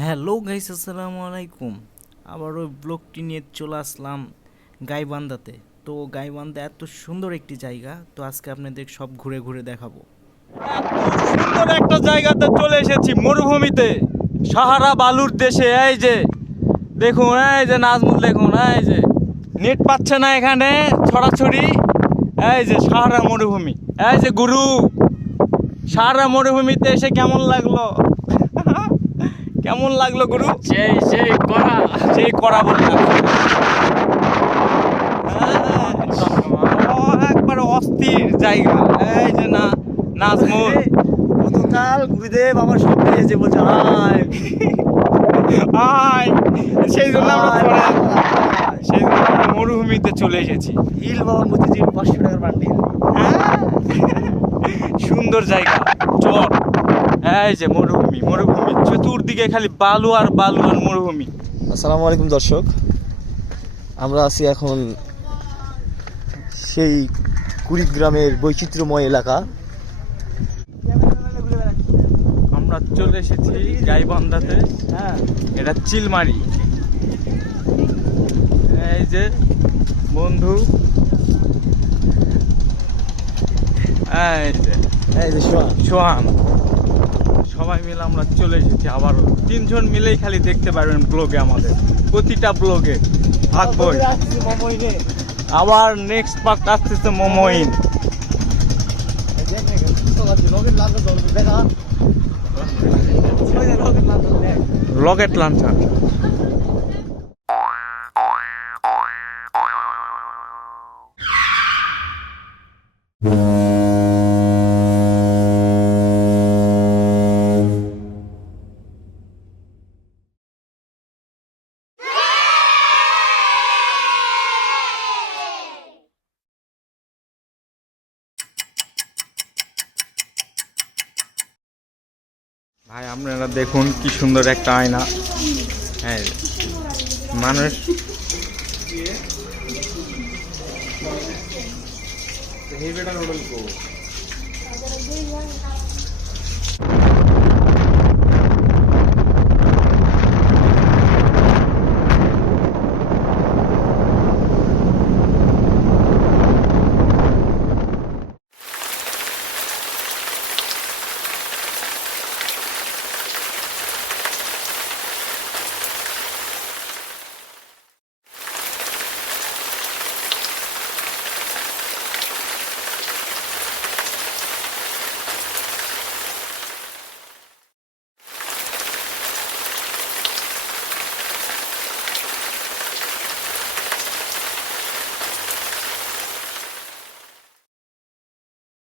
Hello guys, আসসালামু আলাইকুম। আবার ওই ব্লগটি নিয়ে চলে আসলাম গাইবান্ধাতে। তো গাইবান্ধা এত সুন্দর একটি জায়গা, তো আজকে আপনাদের সব ঘুরে ঘুরে দেখাবো। সুন্দর একটা জায়গাতে চলে এসেছি, মরুভূমিতে, সাহারা বালুর দেশে। এই যে দেখুন, এই যে নাজমুল দেখুন, এই যে নেট পাচ্ছে না এখানে ছড়াছড়ি। এই যে সাহারা মরুভূমি, এই যে গুরু, সাহারা মরুভূমিতে এসে কেমন লাগলো? কেমন লাগলো গুরু? সেই করা বললাম। একবার অস্থির জায়গা। এই যে না নাজমুল গতকাল গুরুদেব আমার স্বপ্নে এসে বলছে আয় আয়, সেই জন্য আমরা আয়, পরে আয়। সেই জন্য আমরা মরুভূমিতে চলে এসেছি। হিল বাবা মতিঝিল 500 টাকার বান্ডিল। হ্যাঁ, সুন্দর জায়গা, চর। এই যে মরুভূমি, মরুভূমি চতুর্দিকে খালি বালু আর বালু আর মরুভূমি। আসসালামু আলাইকুম দর্শক, আমরা আছি এখন সেই কুড়িগ্রামের বৈচিত্র্যময় এলাকা। আমরা চলে এসেছি গাইবান্ধাতে। হ্যাঁ, এটা চিলমারি। এই যে বন্ধু, এই যে এই যে শোয়া সোহান, সবাই মিলে আমরা চলে এসেছি। আবার তিনজন মিলেই খালি দেখতে পারবেন ব্লগে, আমাদের প্রতিটা ব্লগে থাকবই। আবার নেক্সট পার্ট আসতেছে মোমোইন। Rocket launcher. ভাই আপনারা দেখুন কি সুন্দর একটা আয়না। হ্যাঁ, মানুষ